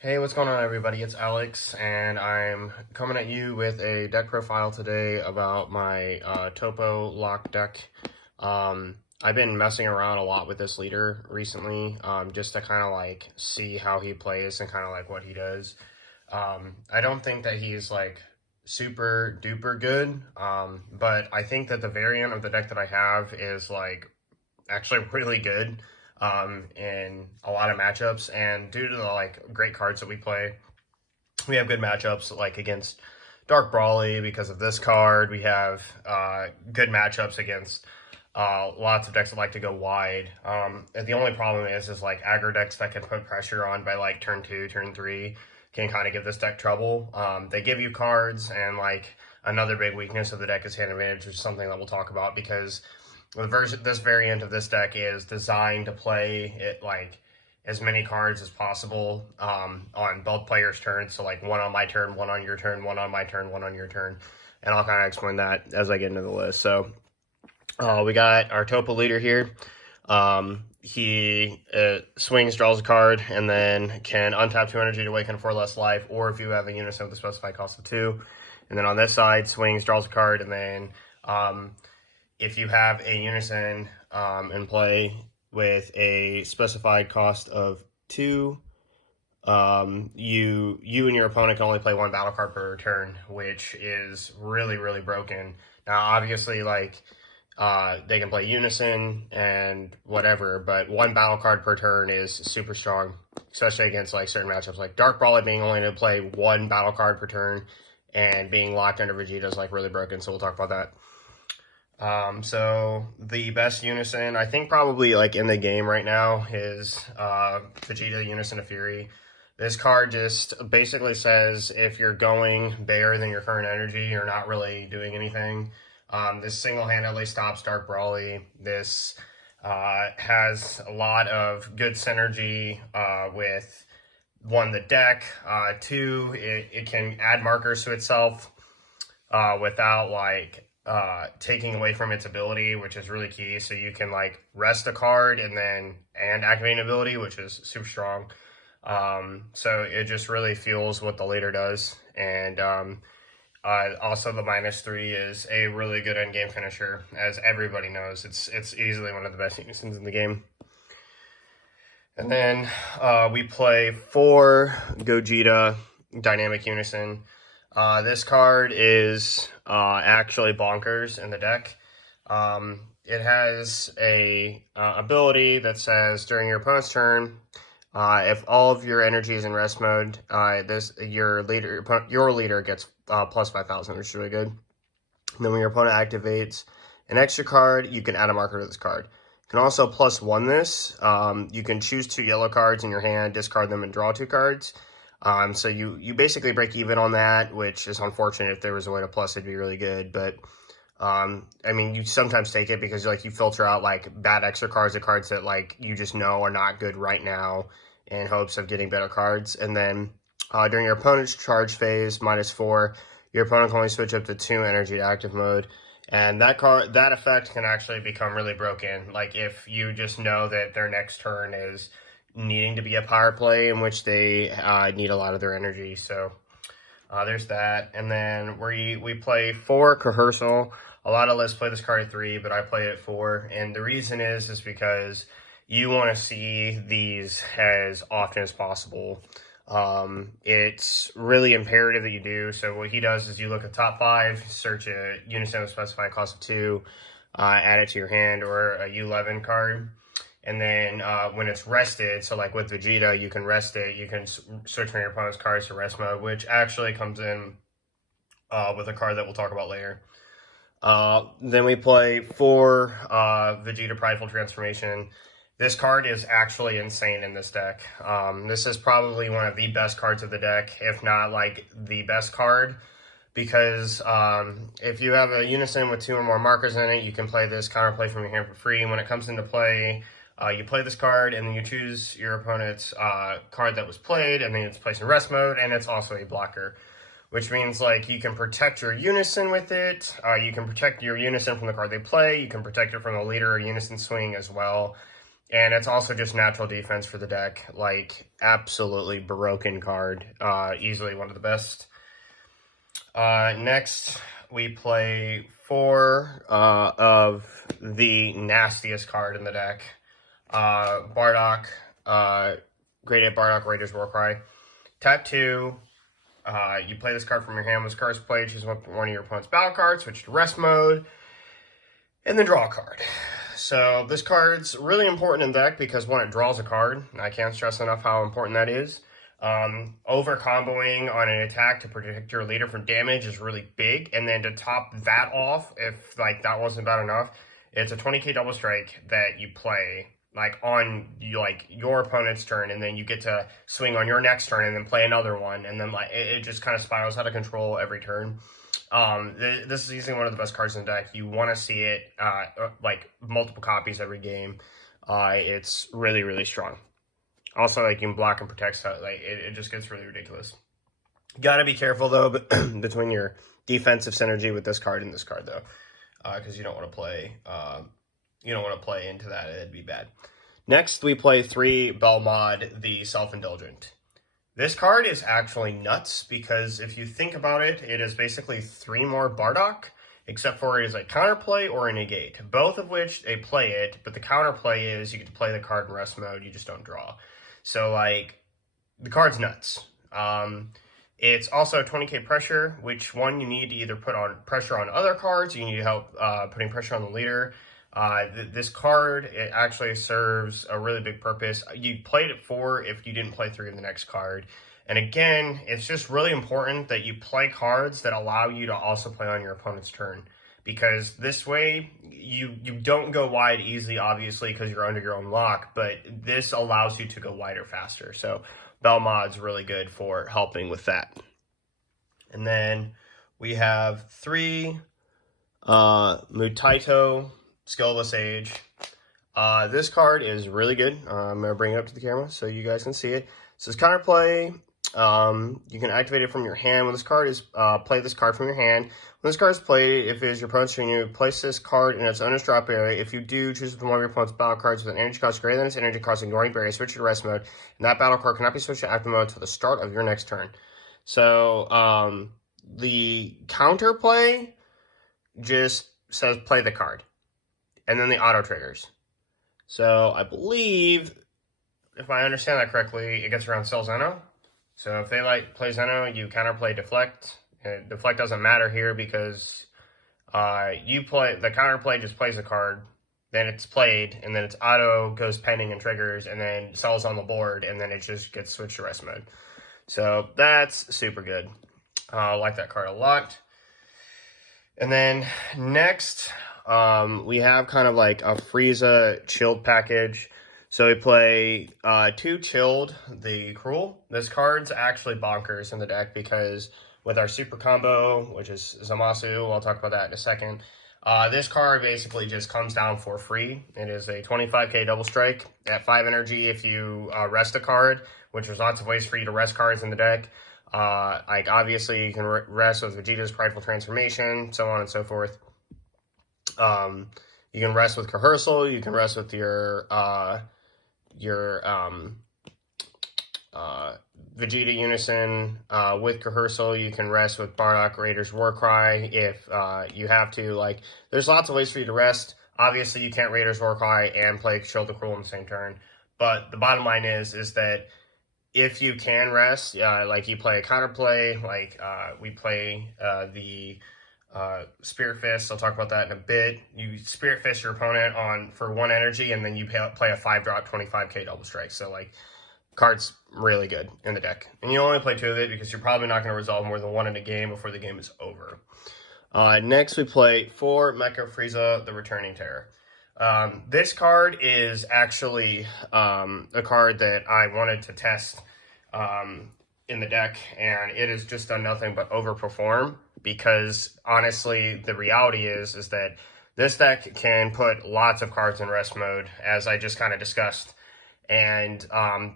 Hey, what's going on, everybody? It's Alex, and I'm coming at you with a deck profile today about my Topo lock deck. I've been messing around a lot with this leader recently, just to kind of like see how he plays and kind of like what he does. I don't think that he's like super duper good, but I think that the variant of the deck that I have is like actually really good in a lot of matchups. And due to the like great cards that we play, we have good matchups like against Dark Brawly because of this card. We have good matchups against lots of decks that like to go wide. And the only problem is like aggro decks that can put pressure on by like turn 2, turn 3 can kind of give this deck trouble. They give you cards, and like another big weakness of the deck is hand advantage, which is something that we'll talk about because this variant of this deck is designed to play it like as many cards as possible on both players' turns. So like one on my turn, one on your turn, one on my turn, one on your turn, and I'll kind of explain that as I get into the list. So we got our Topo leader here. He swings, draws a card, and then can untap 2 energy to awaken 4 less life, or if you have a unison with a specified cost of 2. And then on this side, swings, draws a card, and then if you have a unison in play with a specified cost of 2, you and your opponent can only play 1 battle card per turn, which is really broken. Now, obviously, like they can play unison and whatever, but 1 battle card per turn is super strong, especially against like certain matchups, like Dark Brawler being only to play 1 battle card per turn and being locked under Vegeta is like really broken. So we'll talk about that. So the best unison, I think probably like in the game right now, is Vegeta Unison of Fury. This card just basically says if you're going bare than your current energy, you're not really doing anything. This single-handedly stops Dark Brawly. This has a lot of good synergy with, 1, the deck, 2, it can add markers to itself without like taking away from its ability, which is really key. So you can like rest a card and activate an ability, which is super strong. So it just really fuels what the leader does. And also the -3 is a really good end game finisher, as everybody knows. It's easily one of the best unisons in the game. And then we play 4 Gogeta Dynamic Unison. This card is actually bonkers in the deck. It has a ability that says during your opponent's turn, if all of your energy is in rest mode, your leader gets plus 5,000, which is really good. And then when your opponent activates an extra card, you can add a marker to this card. You can also +1 this. You can choose 2 yellow cards in your hand, discard them, and draw 2 cards. So you basically break even on that, which is unfortunate. If there was a way to plus, it'd be really good. But I mean, you sometimes take it because like you filter out like bad extra cards, the cards that like you just know are not good right now, in hopes of getting better cards. And then during your opponent's charge phase, -4, your opponent can only switch up to 2 energy to active mode. And that effect can actually become really broken. Like if you just know that their next turn is needing to be a power play in which they need a lot of their energy. So there's that. And then we play 4 Cohersal. A lot of lists play this card at 3, but I play it at 4. And the reason is because you want to see these as often as possible. It's really imperative that you do. So what he does is you look at top 5, search a unison with specified cost of 2, add it to your hand, or a U11 card. And then when it's rested, so like with Vegeta, you can rest it. You can switch from your opponent's cards to rest mode, which actually comes in with a card that we'll talk about later. Then we play 4 Vegeta Prideful Transformation. This card is actually insane in this deck. This is probably one of the best cards of the deck, if not like the best card, because if you have a unison with 2 or more markers in it, you can play this counterplay from your hand for free. When it comes into play, you play this card, and then you choose your opponent's card that was played, and then it's placed in rest mode, and it's also a blocker, which means like you can protect your unison with it. You can protect your unison from the card they play. You can protect it from the leader or unison swing as well. And it's also just natural defense for the deck. Like, absolutely broken card. Easily one of the best. Next, we play 4 of the nastiest card in the deck. Bardock, Great Ape Bardock, Raiders Warcry. Tap 2, you play this card from your hand. When this card is played, choose one of your opponent's battle cards, switch to rest mode, and then draw a card. So this card's really important in deck because when it draws a card, I can't stress enough how important that is. Over comboing on an attack to protect your leader from damage is really big, and then to top that off, if like that wasn't bad enough, it's a 20k double strike that you play like on your opponent's turn, and then you get to swing on your next turn and then play another one, and then like it just kind of spirals out of control every turn. This is easily one of the best cards in the deck. You want to see it like multiple copies every game. It's really, really strong. Also, like, you can block and protect stuff. Like, it just gets really ridiculous. Gotta be careful, though, between your defensive synergy with this card and this card, though. Because you don't want to play... you don't want to play into that. It'd be bad. Next, we play 3 Belmod, the Self-Indulgent. This card is actually nuts, because if you think about it, it is basically 3 more Bardock, except for it is a counterplay or a negate. Both of which, they play it, but the counterplay is you get to play the card in rest mode, you just don't draw. So, like, the card's nuts. It's also 20k pressure, which one you need to either put on pressure on other cards, you need help putting pressure on the leader. This card, it actually serves a really big purpose. You played it 4 if you didn't play 3 of the next card. And again, it's just really important that you play cards that allow you to also play on your opponent's turn. Because this way, you don't go wide easily, obviously, because you're under your own lock, but this allows you to go wider faster. So Belmod's really good for helping with that. And then we have 3 Mutaito, Skillless Age. This card is really good. I'm going to bring it up to the camera so you guys can see it. So it's counterplay. You can activate it from your hand. When this card is play this card from your hand. When this card is played, if it is your opponent's turn, you place this card in its owner's drop area. If you do, choose one of your opponent's battle cards with an energy cost greater than its energy cost, ignoring barrier, switch to rest mode, and that battle card cannot be switched to active mode until the start of your next turn. So the counterplay just says play the card, and then the auto triggers. So I believe, if I understand that correctly, it gets around Cell Zeno. So if they play Zeno, you counterplay Deflect. Deflect doesn't matter here because you play the counterplay, just plays a card, then it's played, and then its auto goes pending and triggers, and then Cell's on the board, and then it just gets switched to rest mode. So that's super good. I like that card a lot. And then next, we have kind of like a Frieza chilled package. So we play 2 Chilled, the Cruel. This card's actually bonkers in the deck because with our super combo, which is Zamasu, I'll talk about that in a second. This card basically just comes down for free. It is a 25k double strike at 5 energy if you rest a card, which there's lots of ways for you to rest cards in the deck. Like obviously you can rest with Vegeta's Prideful Transformation, so on and so forth. You can rest with Rehearsal, you can rest with your Vegeta Unison with Rehearsal. You can rest with Bardock Raiders Warcry if you have to. Like, there's lots of ways for you to rest. Obviously, you can't Raiders Warcry and play Shield the Cruel in the same turn. But the bottom line is that if you can rest, like you play a counterplay, like we play the Spirit Fist. I'll talk about that in a bit. You Spirit Fist your opponent for 1 energy, and then you play a 5-drop 25k double strike. So, like, card's really good in the deck. And you only play 2 of it because you're probably not going to resolve more than 1 in a game before the game is over. Next, we play 4 Mecha Frieza, the Returning Terror. This card is actually a card that I wanted to test in the deck, and it has just done nothing but overperform because, honestly, the reality is that this deck can put lots of cards in rest mode, as I just kind of discussed. And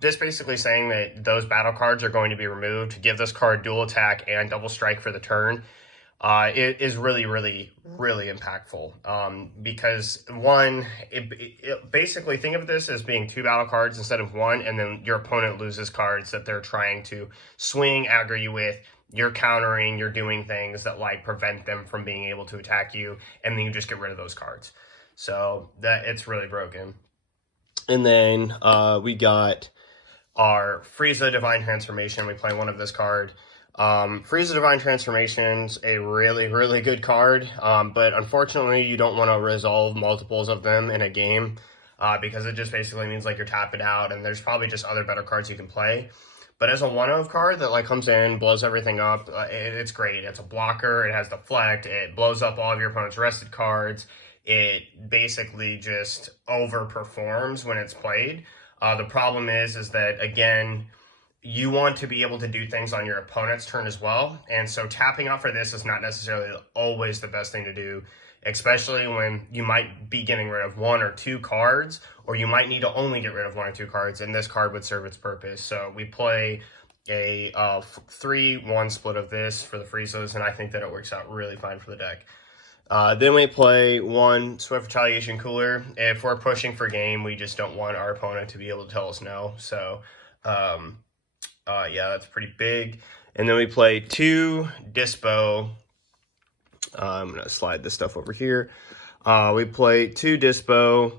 this basically saying that those battle cards are going to be removed to give this card dual attack and double strike for the turn. it is really, really, really impactful. Because one, basically think of this as being two battle cards instead of one, and then your opponent loses cards that they're trying to swing, aggro you with. You're countering, you're doing things that like prevent them from being able to attack you, and then you just get rid of those cards. So that it's really broken. And then we got our Frieza Divine Transformation. We play one of this card. Frieza Divine Transformation's a really, really good card, but unfortunately you don't want to resolve multiples of them in a game, because it just basically means like you're tapping out, and there's probably just other better cards you can play. But as a one-of card that like comes in, blows everything up, it's great. It's a blocker, it has deflect, it blows up all of your opponent's rested cards. It basically just overperforms when it's played. The problem is that, again, you want to be able to do things on your opponent's turn as well. And so tapping out for this is not necessarily always the best thing to do, especially when you might be getting rid of one or two cards, or you might need to only get rid of one or two cards, and this card would serve its purpose. So we play a 3-1 split of this for the Friezas, and I think that it works out really fine for the deck. Then we play one Swift Retaliation Cooler. If we're pushing for game, we just don't want our opponent to be able to tell us no. So, yeah, that's pretty big. And then we play two Dispo. I'm going to slide this stuff over here. We play two Dispo.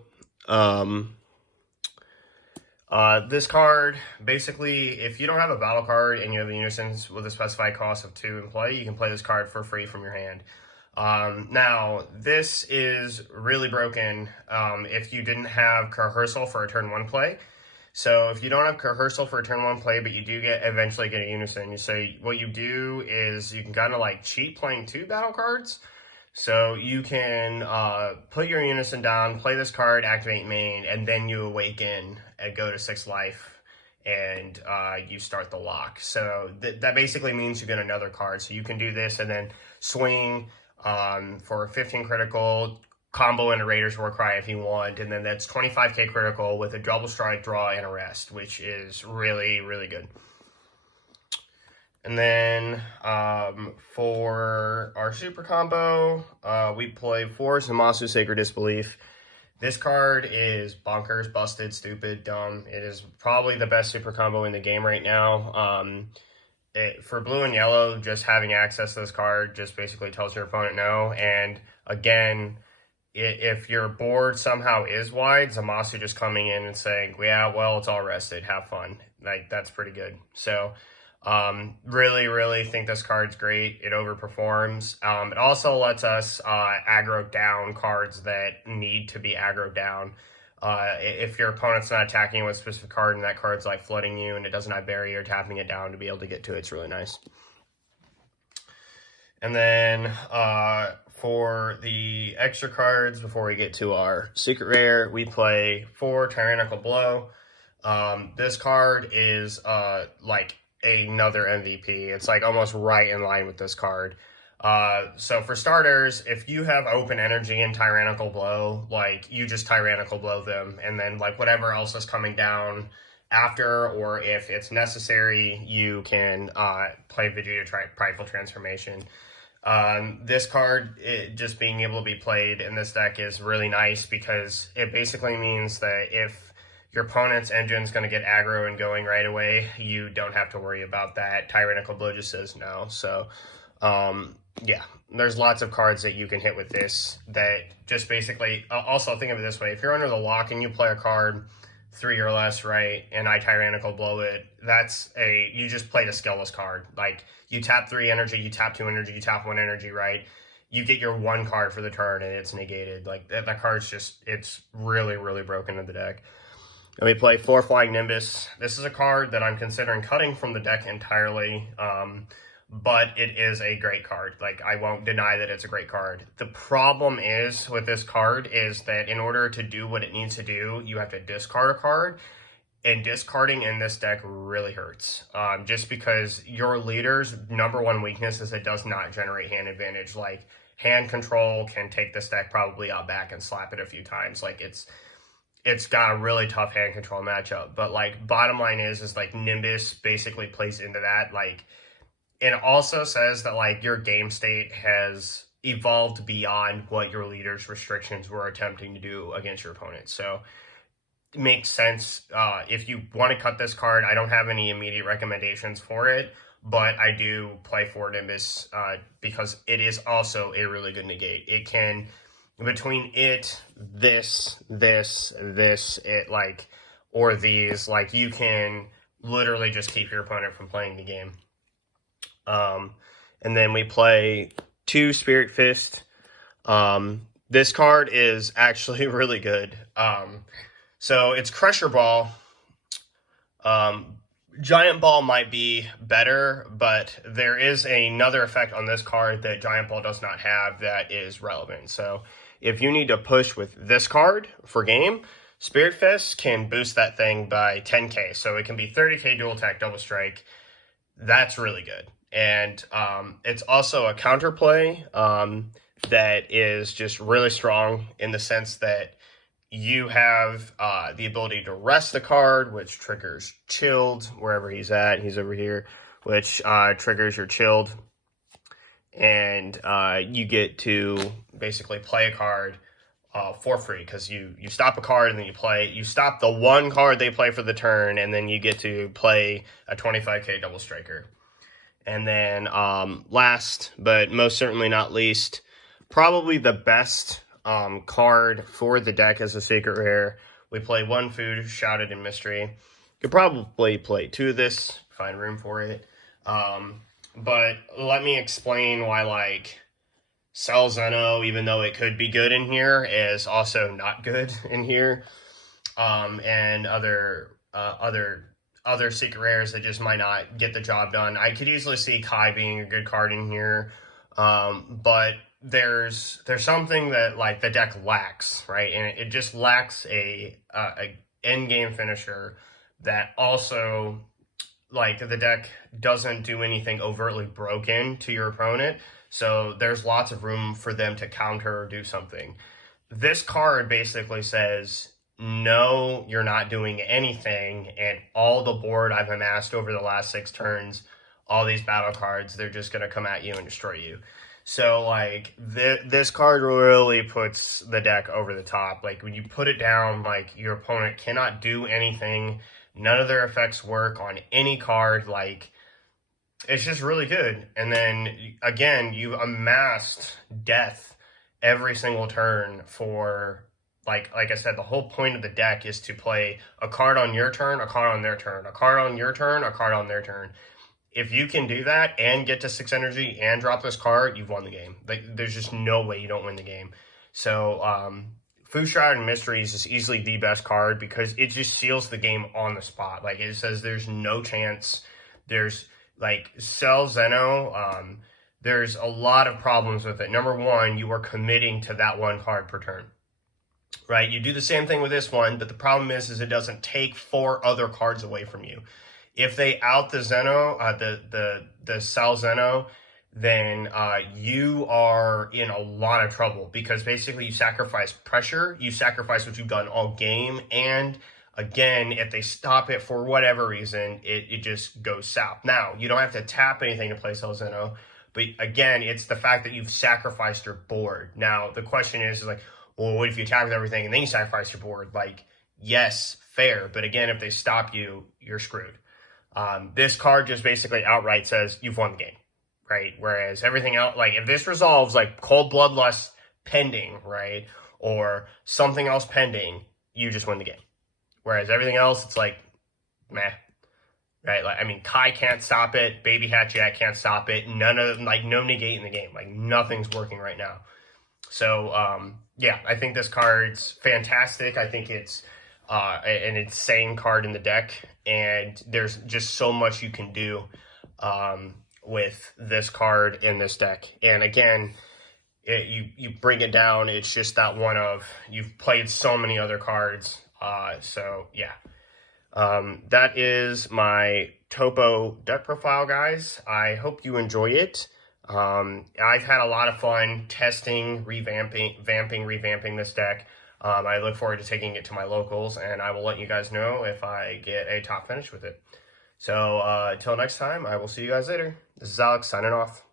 This card, basically, if you don't have a battle card and you have a Unison with a specified cost of 2 in play, you can play this card for free from your hand. Now, this is really broken if you didn't have Rehearsal for a turn 1 play. So if you don't have Rehearsal for a turn 1 play, but you do eventually get a Unison, what you do is you can kind of like cheat playing 2 battle cards. So you can put your Unison down, play this card, activate main, and then you awaken and go to 6 life, and you start the lock. So that basically means you get another card. So you can do this and then swing for 15 critical, combo into Raiders Warcry if you want, and then that's 25k critical with a double strike, draw, and a rest, which is really, really good. And then for our super combo, we play 4 Zamasu Sacred Disbelief. This card is bonkers, busted, stupid, dumb. It is probably the best super combo in the game right now. For blue and yellow, just having access to this card just basically tells your opponent no. And again, if your board somehow is wide, Zamasu just coming in and saying, yeah, well, it's all rested, have fun. Like, that's pretty good. So really, really think this card's great. It overperforms. It also lets us aggro down cards that need to be aggroed down. If your opponent's not attacking with a specific card and that card's like flooding you and it doesn't have barrier, tapping it down to be able to get to it's really nice. And then for the extra cards, before we get to our secret rare, we play 4 Tyrannical Blow. This card is like another MVP. It's like almost right in line with this card. So for starters, if you have open energy and Tyrannical Blow, like you just Tyrannical Blow them, and then like whatever else is coming down after, or if it's necessary, you can play Vegeta Prideful Transformation. This card, just being able to be played in this deck is really nice because it basically means that if your opponent's engine's going to get aggro and going right away, you don't have to worry about that. Tyrannical Blow just says no. So, yeah, there's lots of cards that you can hit with this that just basically, also think of it this way. If you're under the lock and you play a card 3 or less, right, and I Tyrannical Blow it, you just played a skillless card. Like, you tap 3 energy, you tap 2 energy, you tap 1 energy, right? You get your 1 card for the turn and it's negated. Like, that card's just, it's really, really broken in the deck. And we play 4 Flying Nimbus. This is a card that I'm considering cutting from the deck entirely, but it is a great card. Like, I won't deny that it's a great card. The problem is with this card is that in order to do what it needs to do, you have to discard a card, and discarding in this deck really hurts. Just because your leader's #1 weakness is it does not generate hand advantage. Like, hand control can take this deck probably out back and slap it a few times. Like, it's got a really tough hand control matchup. But like, bottom line is like Nimbus basically plays into that. Like, it also says that like your game state has evolved beyond what your leader's restrictions were attempting to do against your opponent. So it makes sense. If you want to cut this card, I don't have any immediate recommendations for it, but I do play for Nimbus because it is also a really good negate. It can, between it, it like, or these, like you can literally just keep your opponent from playing the game. And then we play 2 Spirit Fist. This card is actually really good. So it's Crusher Ball. Giant Ball might be better, but there is another effect on this card that Giant Ball does not have that is relevant. So if you need to push with this card for game, Spirit Fist can boost that thing by 10k. So it can be 30k dual attack, double strike. That's really good. And it's also a counterplay that is just really strong in the sense that you have the ability to rest the card, which triggers Chilled wherever he's at. He's over here, which triggers your Chilled. And you get to basically play a card for free because you stop a card and then you stop the one card they play for the turn, and then you get to play a 25k double striker. And then last, but most certainly not least, probably the best card for the deck as a secret rare. We play 1 food, Shrouded in Mystery. Could probably play 2 of this, find room for it. But let me explain why, like, Cell Zeno, even though it could be good in here, is also not good in here. And other secret rares that just might not get the job done. I could easily see Kai being a good card in here, but there's something that like the deck lacks, right? And it just lacks a end game finisher that also like the deck doesn't do anything overtly broken to your opponent. So there's lots of room for them to counter or do something. This card basically says, no, you're not doing anything, and all the board I've amassed over the last 6 turns, all these battle cards, they're just going to come at you and destroy you. So, like, this card really puts the deck over the top. Like, when you put it down, like, your opponent cannot do anything. None of their effects work on any card. Like, it's just really good. And then, again, you amassed death every single turn for... Like I said, the whole point of the deck is to play a card on your turn, a card on their turn, a card on your turn, a card on their turn. If you can do that and get to 6 energy and drop this card, you've won the game. Like, there's just no way you don't win the game. So, Food Shroud and Mystery is just easily the best card because it just seals the game on the spot. Like, it says there's no chance. There's, like, Cell Zeno, there's a lot of problems with it. Number one, you are committing to that one card per turn. Right, you do the same thing with this one, but the problem is it doesn't take 4 other cards away from you. If they out the Zeno, the Cell Zeno, then you are in a lot of trouble because basically you sacrifice pressure, you sacrifice what you've done all game, and again, if they stop it for whatever reason, it just goes south. Now, you don't have to tap anything to play Cell Zeno, but again, it's the fact that you've sacrificed your board. Now, the question is like, well, what if you attack with everything and then you sacrifice your board? Like, yes, fair. But again, if they stop you, you're screwed. This card just basically outright says you've won the game, right? Whereas everything else, like if this resolves like Cold Bloodlust pending, right? Or something else pending, you just win the game. Whereas everything else, it's like, meh. Right? Like, I mean, Kai can't stop it. Baby Hat Jack can't stop it. None of, like, no negate in the game. Like, nothing's working right now. So, yeah, I think this card's fantastic. I think it's an insane card in the deck, and there's just so much you can do with this card in this deck. And again, you bring it down, it's just that one of, you've played so many other cards. So, yeah. That is my Toppo deck profile, guys. I hope you enjoy it. I've had a lot of fun testing, revamping this deck. I look forward to taking it to my locals, and I will let you guys know if I get a top finish with it. So until next time, I will see you guys later. This is Alex signing off.